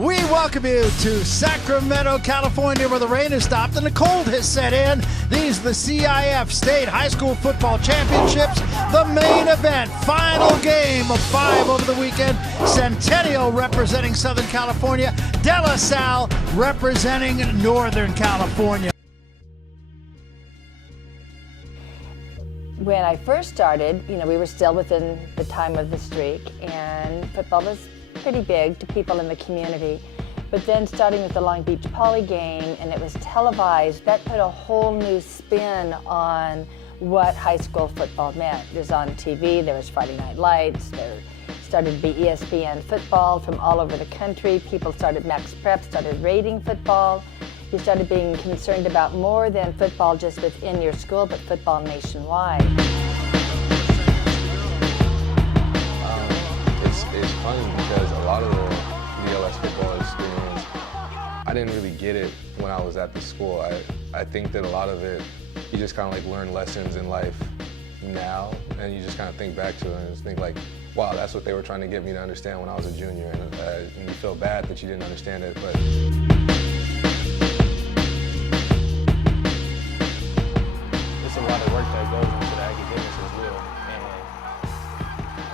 We welcome you to Sacramento, California, where the rain has stopped and the cold has set in. These are the CIF State High School Football Championships, the main event, final game of 5 over the weekend. Centennial representing Southern California, De La Salle representing Northern California. When I first started, we were still within the time of the streak, and football was pretty big to people in the community. But then starting with the Long Beach Poly game, and it was televised, that put a whole new spin on what high school football meant. It was on TV, there was Friday Night Lights, there started to be ESPN football from all over the country. People started, Max Prep started rating football. You started being concerned about more than football just within your school, but football nationwide. It's funny because a lot of the BLS football experience, I didn't really get it when I was at the school. I think that a lot of it, you just kind of like learn lessons in life now, and you just kind of think back to it and just think like, wow, that's what they were trying to get me to understand when I was a junior, and you feel bad that you didn't understand it. But it's a lot of work that goes into the academics as well. And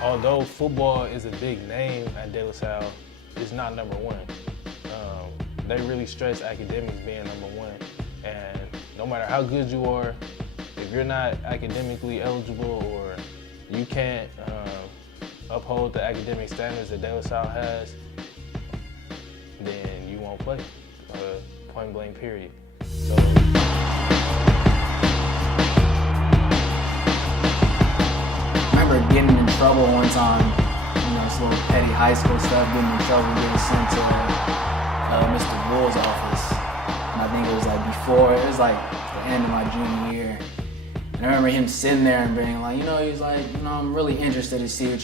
although football is a big name at De La Salle, it's not number one. They really stress academics being number one. And no matter how good you are, if you're not academically eligible or you can't uphold the academic standards that De La Salle has, then you won't play, point blank period. So. I remember getting in trouble one time, it's a little petty high school stuff, getting in trouble, getting sent to Mr. Bull's office. And I think it was like the end of my junior year. And I remember him sitting there and being like, he was like, I'm really interested to see what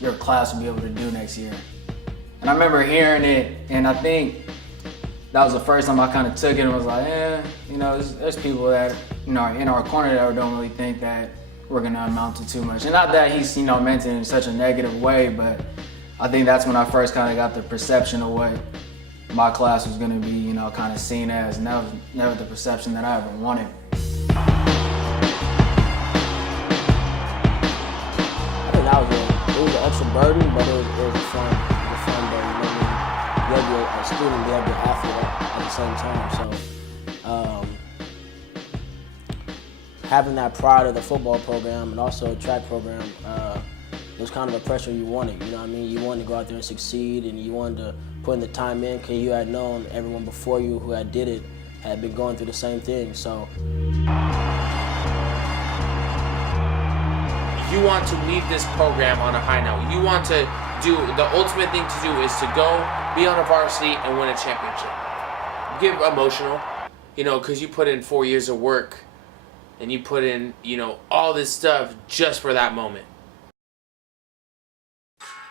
your class will be able to do next year. And I remember hearing it, and I think that was the first time I kind of took it and was like, there's people that, are in our corner that don't really think that we're gonna amount to too much. And not that he's, meant it in such a negative way, but I think that's when I first kind of got the perception of what my class was gonna be, kind of seen as, and that was never the perception that I ever wanted. I think it was an extra burden, but it was a fun burden. You have to be a student, you have to be an athlete at the same time. So having that pride of the football program and also track program, it was kind of a pressure you wanted. You know what I mean? You wanted to go out there and succeed, and you wanted to put in the time in because you had known everyone before you who had did it had been going through the same thing. So you want to leave this program on a high note. You want to do, the ultimate thing to do is to go be on a varsity and win a championship. Get emotional, because you put in 4 years of work and you put in, all this stuff just for that moment.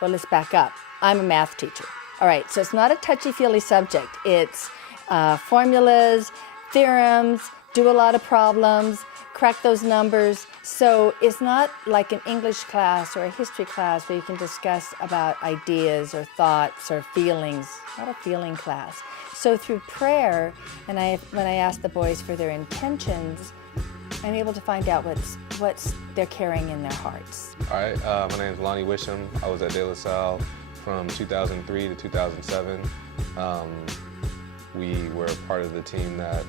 Well, let's back up. I'm a math teacher. All right, so it's not a touchy-feely subject. It's formulas, theorems, do a lot of problems, crack those numbers. So it's not like an English class or a history class where you can discuss about ideas or thoughts or feelings. Not a feeling class. So through prayer, and when I ask the boys for their intentions, I'm able to find out what's they're carrying in their hearts. all right, my name is Lonnie Wisham. I was at De La Salle from 2003 to 2007. We were part of the team that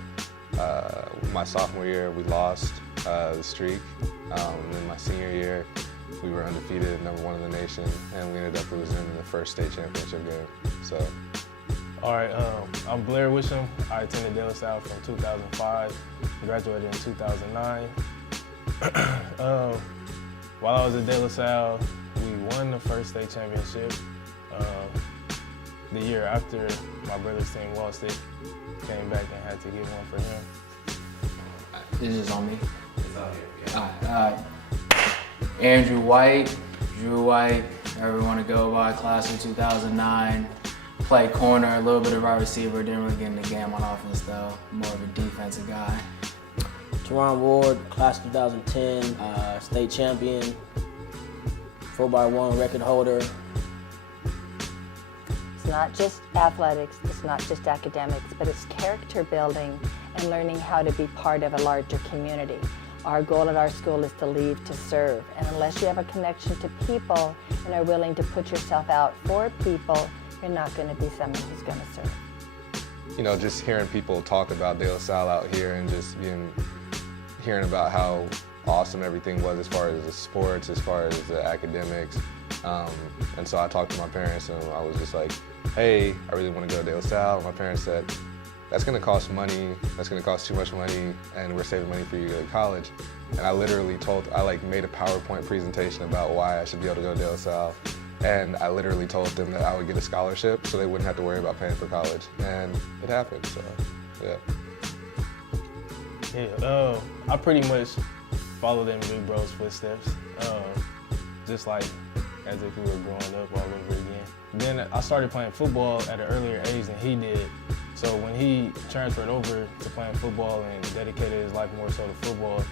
my sophomore year we lost the streak, and then my senior year we were undefeated, #1 in the nation, and we ended up losing in the first state championship game. So. All right, I'm Blair Wisham. I attended De La Salle from 2005, graduated in 2009. While I was at De La Salle, we won the first state championship. The year after my brother's team lost it, came back and had to get one for him. This is on me. It's out here, yeah. All right. Andrew White, Drew White, whoever you want to go by, class of 2009. Played corner, a little bit of wide receiver, didn't really get in the game on offense though. More of a defensive guy. Terron Ward, class of 2010, state champion, 4x1 record holder. not just athletics, it's not just academics, but it's character building and learning how to be part of a larger community. Our goal at our school is to leave to serve, and unless you have a connection to people and are willing to put yourself out for people, you're not going to be someone who's going to serve. You know, just hearing people talk about De La Salle out here and just hearing about how awesome everything was as far as the sports, as far as the academics. And so I talked to my parents and I was just like, hey, I really want to go to De La Salle. My parents said, that's going to cost money, that's going to cost too much money, and we're saving money for you to go to college. And I literally made a PowerPoint presentation about why I should be able to go to De La Salle. And I literally told them that I would get a scholarship so they wouldn't have to worry about paying for college. And it happened, so yeah. Yeah, I pretty much followed in Big Bro's footsteps, just like as if we were growing up all over again. Then I started playing football at an earlier age than he did. So when he transferred over to playing football and dedicated his life more so to football,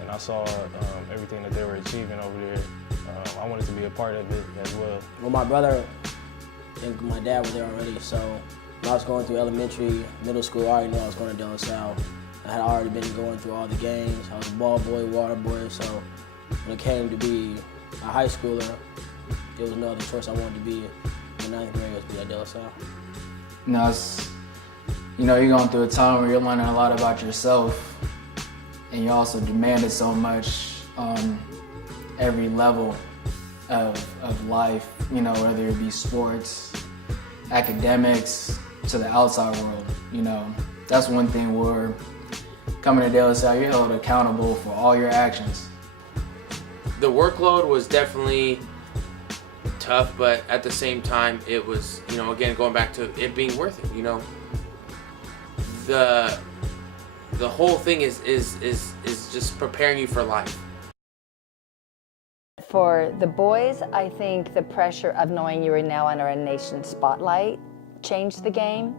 and I saw everything that they were achieving over there, I wanted to be a part of it as well. Well, my brother and my dad were there already, so when I was going through elementary, middle school, I already knew I was going to De La Salle. I had already been going through all the games. I was a ball boy, water boy, so when it came to be a high schooler, there was no other choice I wanted to be in ninth grade was to be at De La Salle. You're going through a time where you're learning a lot about yourself, and you're also demanded so much on every level of life, whether it be sports, academics, to the outside world. That's one thing where coming to De La Salle, you're held accountable for all your actions. The workload was definitely tough, but at the same time, it was, again, going back to it being worth it, The whole thing is just preparing you for life. For the boys, I think the pressure of knowing you are now under a nation spotlight changed the game.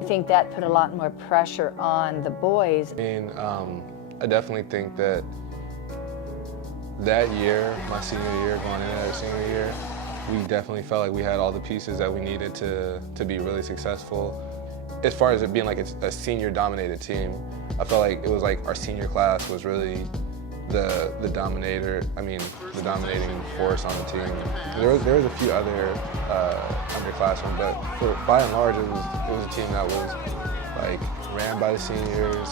I think that put a lot more pressure on the boys. I definitely think that year, my senior year, going into that senior year, we definitely felt like we had all the pieces that we needed to be really successful. As far as it being like a senior-dominated team, I felt like it was like our senior class was really the dominating force on the team. There was a few other underclassmen, but by and large, it was a team that was like ran by the seniors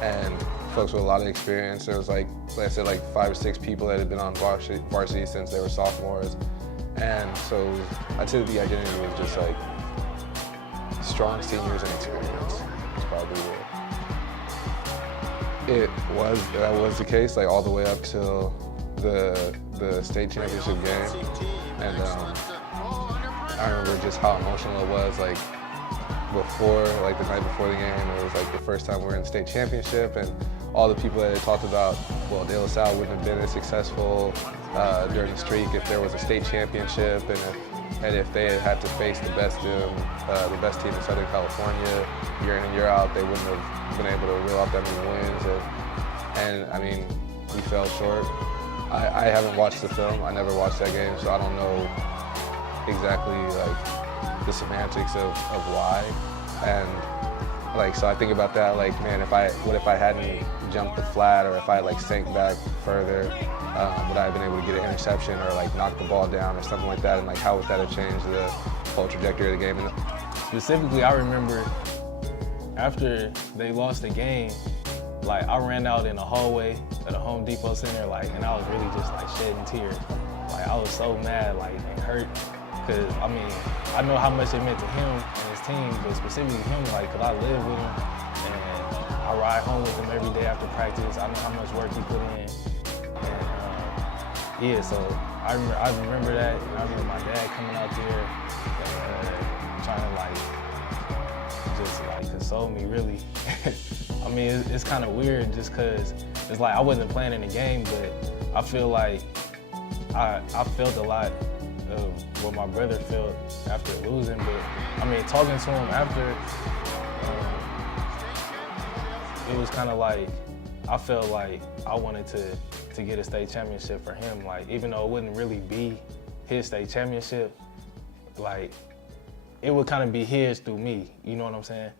and folks with a lot of experience. There was like I said, like 5 or 6 people that had been on varsity since they were sophomores, and so I'd say the identity was just like strong seniors and experience. That's probably it. That was the case, like all the way up till the state championship game, and I remember just how emotional it was. Like the night before the game, it was like the first time we were in the state championship, and all the people that had talked about, well, De La Salle wouldn't have been as successful during the streak if there was a state championship, and if they had to face the best team in Southern California year in and year out, they wouldn't have been able to reel out that many wins. And I mean, we fell short. I haven't watched the film. I never watched that game, so I don't know exactly like the semantics of why. And like, so I think about that, like, man, what if I hadn't jumped the flat, or if I like sank back further, would I have been able to get an interception or like knock the ball down or something like that? And like, how would that have changed the whole trajectory of the game? Specifically, I remember after they lost the game, like I ran out in the hallway at a Home Depot center, like, and I was really just like shedding tears. Like I was so mad, like, and hurt, because I mean, I know how much it meant to him and his team, but specifically him, like, cause I live with him and I ride home with him every day after practice. I know how much work he put in. And yeah, so I remember that, and I remember my dad coming out there and trying to like just like console me, really. I mean, it's kind of weird just because it's like I wasn't playing in the game, but I feel like I felt a lot of what my brother felt after losing. But I mean, talking to him after, it was kind of like I felt like I wanted to get a state championship for him. Like, even though it wouldn't really be his state championship, like it would kind of be his through me. You know what I'm saying?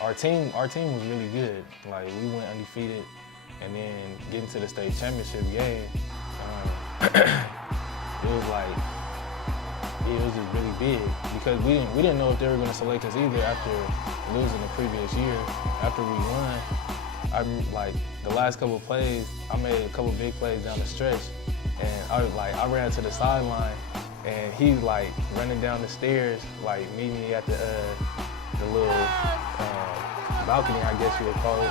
Our team was really good. Like, we went undefeated, and then getting to the state championship game, it was just really big because we didn't know if they were going to select us either after losing the previous year. After we won, like the last couple of plays, I made a couple big plays down the stretch, and I ran to the sideline, and he's like running down the stairs, like meeting me at the little balcony, I guess you would call it,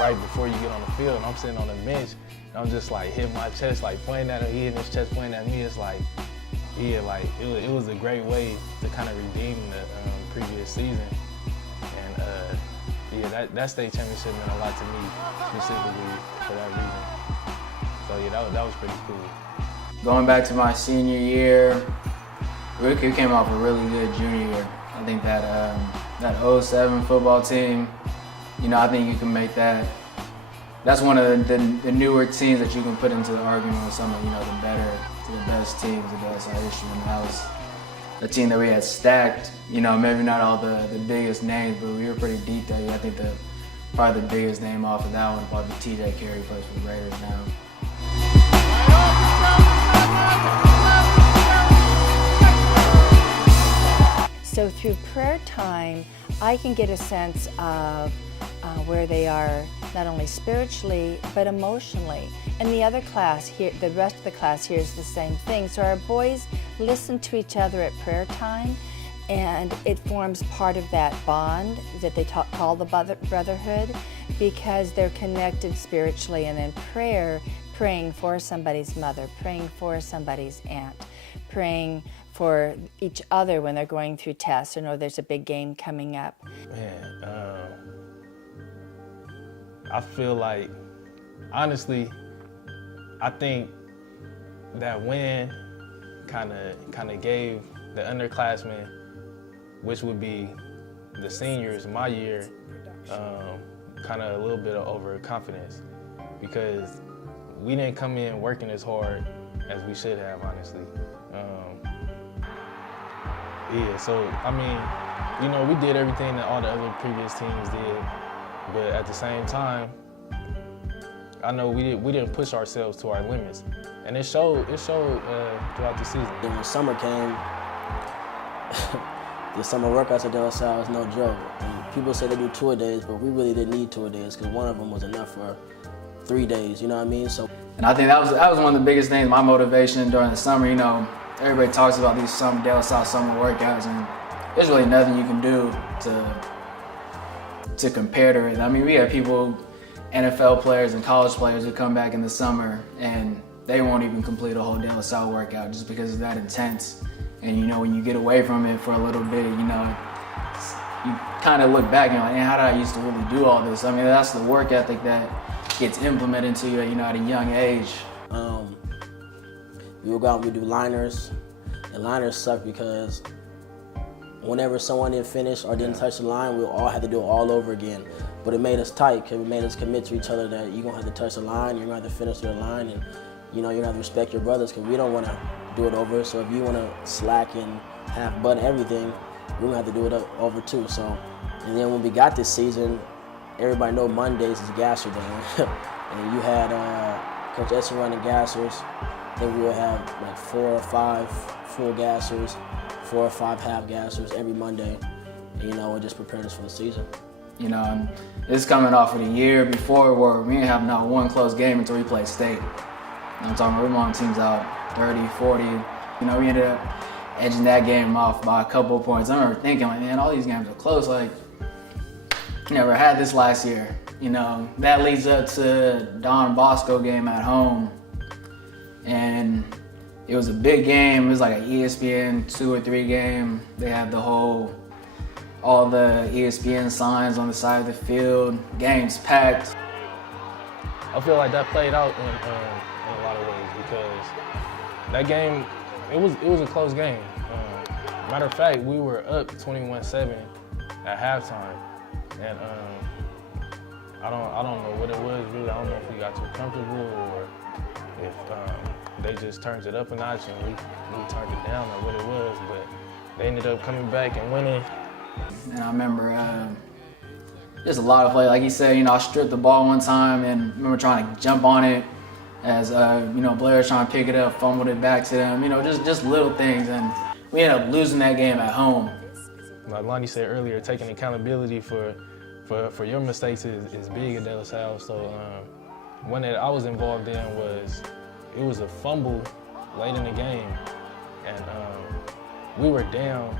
right before you get on the field. And I'm sitting on the bench, and I'm just like hitting my chest, like pointing at him. He hitting his chest, pointing at me. It's like, yeah, like it was a great way to kind of redeem the previous season. And yeah, that state championship meant a lot to me, specifically for that reason. So yeah, that was pretty cool. Going back to my senior year, we came off a really good junior year. I think that that 07 football team, you know, I think you can make that. That's one of the newer teams that you can put into the argument with some of, you know, the best teams in DLSI history. And that was a team that we had stacked. You know, maybe not all the biggest names, but we were pretty deep that year. I think probably the biggest name off of that one probably T.J. Carey, plays for the Raiders now. So through prayer time, I can get a sense of where they are, not only spiritually, but emotionally. And the other class here, the rest of the class hears the same thing. So our boys listen to each other at prayer time, and it forms part of that bond that they call the brotherhood, because they're connected spiritually. And in prayer, praying for somebody's mother, praying for somebody's aunt, praying for each other when they're going through tests or know there's a big game coming up. Man, I feel like, honestly, I think that win kind of gave the underclassmen, which would be the seniors my year, kind of a little bit of overconfidence, because we didn't come in working as hard as we should have, honestly. Yeah, so, I mean, you know, we did everything that all the other previous teams did, but at the same time, I know we didn't push ourselves to our limits, and it showed throughout the season. And when summer came, the summer workouts at DLSI was no joke. And people say they do tour days, but we really didn't need tour days because one of them was enough for 3 days, you know what I mean? So, and I think that was one of the biggest things, my motivation during the summer. You know, everybody talks about these DLSI summer workouts, and there's really nothing you can do to compare to it. I mean, we have people, NFL players and college players, who come back in the summer and they won't even complete a whole DLSI workout just because it's that intense. And you know, when you get away from it for a little bit, you know, you kind of look back and you're like, man, how did I used to really do all this? I mean, that's the work ethic that gets implemented into you, you know, at a young age. we would go out and we'd do liners, and liners suck because whenever someone didn't finish or didn't touch the line, we all had to do it all over again. But it made us tight, because it made us commit to each other that you're gonna have to touch the line, you're gonna have to finish the line, and you know, you're gonna have to respect your brothers, because we don't wanna do it over. So if you wanna slack and half butt everything, we're gonna have to do it over too. So, and then when we got this season, everybody know Mondays is gasser day. And you had Coach Essie running gassers. Then we would have like 4 or 5 full gassers, 4 or 5 half gassers every Monday. And, you know, it just prepared us for the season. You know, and this is coming off of the year before where we didn't have not one close game until we played state. I'm talking about, we won teams out 30, 40. You know, we ended up edging that game off by a couple of points. I remember thinking, like, man, all these games are close. Like, never had this last year. You know, that leads up to Don Bosco game at home. And it was a big game. It was like an ESPN 2 or 3 game. They had all the ESPN signs on the side of the field, games packed. I feel like that played out in a lot of ways, because that game, it was a close game. Matter of fact, we were up 21-7 at halftime, and I don't know what it was really. I don't know if we got too comfortable or if they just turned it up a notch and we turned it down or what it was. But they ended up coming back and winning. And I remember just a lot of play. Like you said, I stripped the ball one time and I remember trying to jump on it as Blair was trying to pick it up, fumbled it back to them. Just little things, and we ended up losing that game at home. Like Lonnie said earlier, taking accountability for your mistakes is big at De La Salle. So one that I was involved in was a fumble late in the game, and we were down,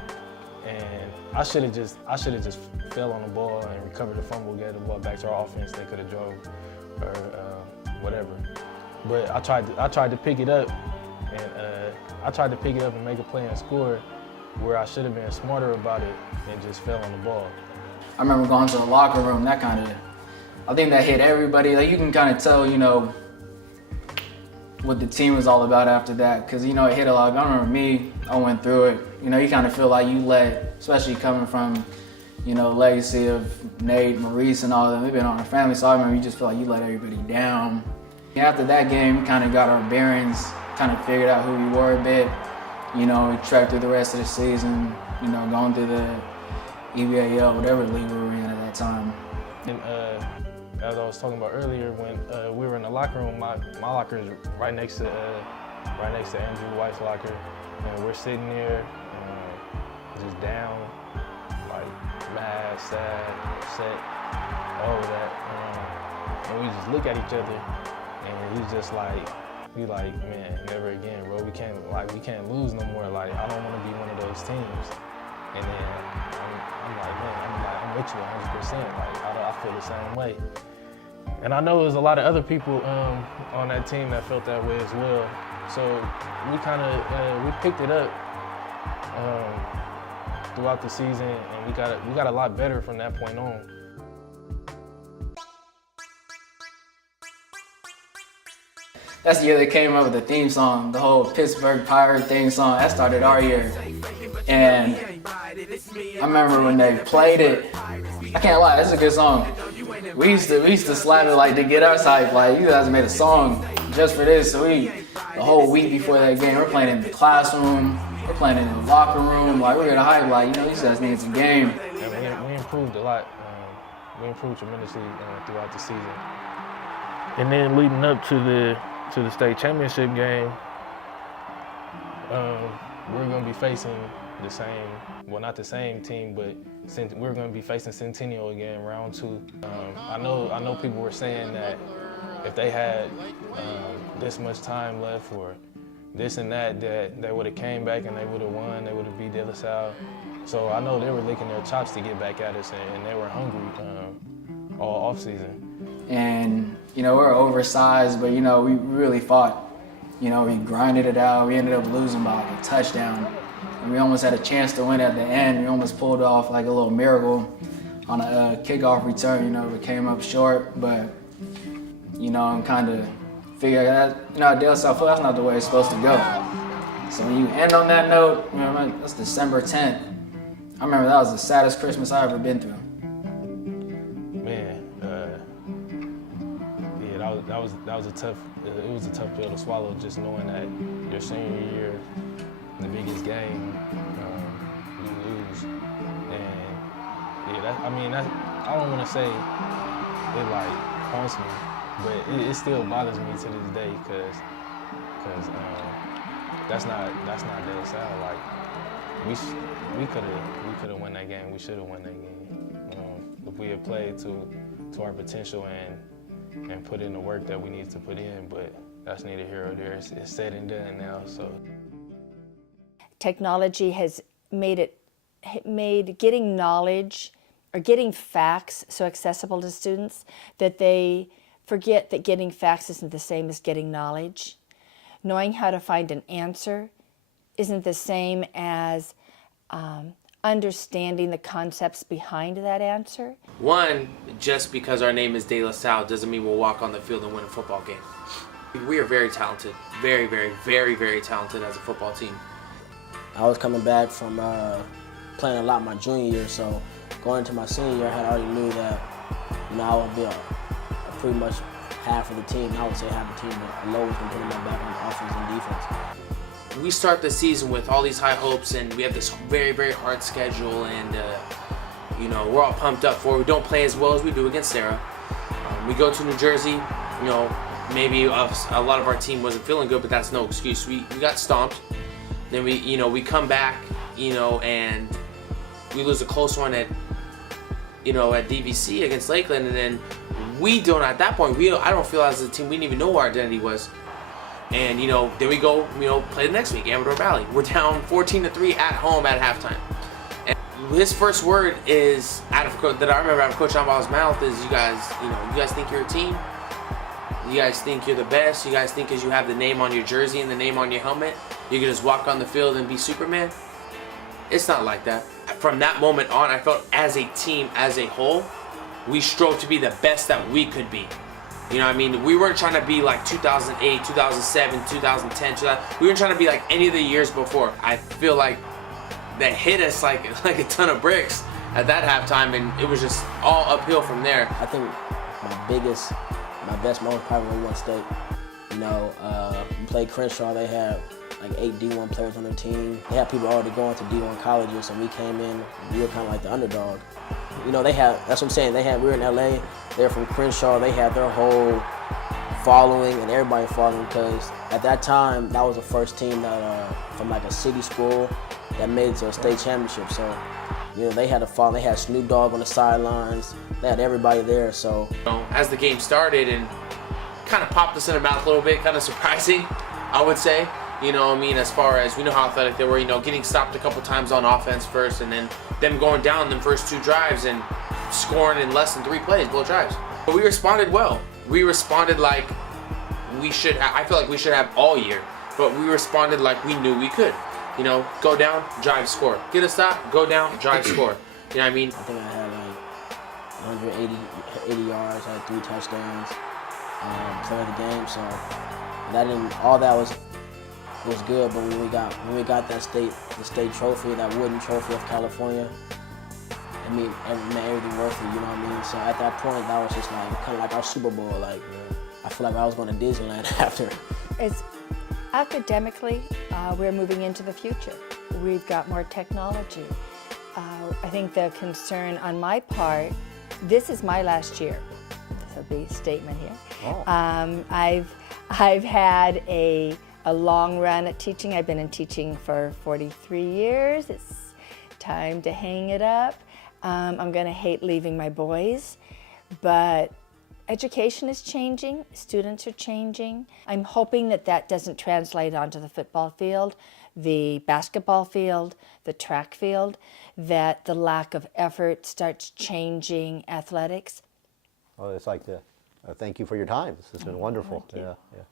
and I should have just fell on the ball and recovered the fumble, gave the ball back to our offense. They could have drove or whatever. But I tried to pick it up, and make a play and score, where I should have been smarter about it and just fell on the ball. I remember going to the locker room. I think that hit everybody. Like, you can kind of tell, what the team was all about after that, because it hit a lot. I remember me. I went through it. You kind of feel like you especially coming from, legacy of Nate, Maurice, and all of them. They've been on our family, so I remember you just feel like you let everybody down. After that game, we kind of got our bearings, kind of figured out who we were a bit. We tracked through the rest of the season, going through the EBAL, whatever league we were in at that time. And as I was talking about earlier, when we were in the locker room, my locker is right next to Andrew White's locker, and we're sitting there, just down, like mad, sad, upset, all of that, and we just look at each other, and he's just like, man, never again, bro. We can't lose no more. Like, I don't want to be one of those teams. And then I'm with you 100%. Like, I feel the same way. And I know there's a lot of other people on that team that felt that way as well. So we we picked it up throughout the season, and we got a lot better from that point on. That's the year they came up with the theme song, the whole Pittsburgh Pirate theme song. That started our year. And I remember when they played it, I can't lie, that's a good song. We used to slam it like to get us hype, like, you guys made a song just for this. So the whole week before that game, we're playing in the classroom, we're playing in the locker room, like, we're gonna hype, like, these guys need some game. And we improved a lot. We improved tremendously throughout the season. And then leading up to the state championship game, we're going to be facing not the same team, but we're going to be facing Centennial again, round 2. I know people were saying that if they had this much time left or this and that they would have came back and they would have won, they would have beat De La Salle. So I know they were licking their chops to get back at us, and they were hungry all off season. And, we're oversized, but, we really fought. We grinded it out. We ended up losing by like a touchdown. And we almost had a chance to win at the end. We almost pulled off like a little miracle on a kickoff return. We came up short, but, I'm kind of figuring that, De La Salle, that's not the way it's supposed to go. So when you end on that note, that's December 10th. I remember that was the saddest Christmas I've ever been through. That was a tough pill to swallow, just knowing that your senior year, the biggest game, you lose. And I don't want to say it like haunts me, but it still bothers me to this day because that's not De La Salle. Like, we could have won that game. We should have won that game if we had played to our potential and put in the work that we need to put in, but that's neither here or there. It's said and done now, so. Technology has made getting knowledge or getting facts so accessible to students that they forget that getting facts isn't the same as getting knowledge. Knowing how to find an answer isn't the same as understanding the concepts behind that answer. One, just because our name is De La Salle doesn't mean we'll walk on the field and win a football game. We are very talented, very, very, very, very talented as a football team. I was coming back from playing a lot my junior year, so going into my senior year, I already knew that I would be pretty much half of the team. I would say half the team, but a low was going to put my back on offense and defense. We start the season with all these high hopes, and we have this very, very hard schedule, and you know, we're all pumped up for it. We don't play as well as we do against Sarah. We go to New Jersey, you know, maybe a lot of our team wasn't feeling good, but that's no excuse. We got stomped. Then we come back, you know, and we lose a close one at DVC against Lakeland, and then we don't, at that point, I don't feel as a team, we didn't even know what our identity was. And, you know, then we go, you know, play the next week, Amador Valley. We're down 14-3 at home at halftime. And his first word is, that I remember out of Coach Ambal's mouth is, you guys think you're a team? You guys think you're the best? You guys think because you have the name on your jersey and the name on your helmet, you can just walk on the field and be Superman? It's not like that. From that moment on, I felt as a team, as a whole, we strove to be the best that we could be. You know what I mean? We weren't trying to be like 2008, 2007, 2010, we weren't trying to be like any of the years before. I feel like that hit us like a ton of bricks at that halftime, and it was just all uphill from there. I think my best moment probably won state. You know, we played Crenshaw. They had like 8 D1 players on their team. They had people already going to D1 colleges, and we came in, we were kind of like the underdog. You know, that's what I'm saying, we were in LA, they're from Crenshaw, they had their whole following and everybody following, because at that time, that was the first team that, from like a city school that made it to a state championship. So, you know, they had a following, they had Snoop Dogg on the sidelines, they had everybody there, so. As the game started and kind of popped us in the mouth a little bit, kind of surprising, I would say. You know what I mean, as far as we know how athletic they were, you know, getting stopped a couple times on offense first, and then them going down them first 2 drives and scoring in less than 3 plays, both drives. But we responded well. We responded like we should I feel like we should have all year, but we responded like we knew we could. You know, go down, drive, score. Get a stop, go down, drive, score. You know what I mean? I think I had like 180 yards, I had 3 touchdowns, player of the game, so all that was good, but when we got the state trophy, that wooden trophy of California, it made everything worth it, you know what I mean? So at that point, that was just like kind of like our Super Bowl. Like, I feel like I was going to Disneyland after. Academically, we're moving into the future. We've got more technology. I think the concern on my part, this is my last year. This will be a statement here. Oh. I've had a long run at teaching. I've been in teaching for 43 years. It's time to hang it up. I'm going to hate leaving my boys, but education is changing. Students are changing. I'm hoping that doesn't translate onto the football field, the basketball field, the track field, that the lack of effort starts changing athletics. Well, it's like thank you for your time. This has been wonderful. Thank you. Yeah.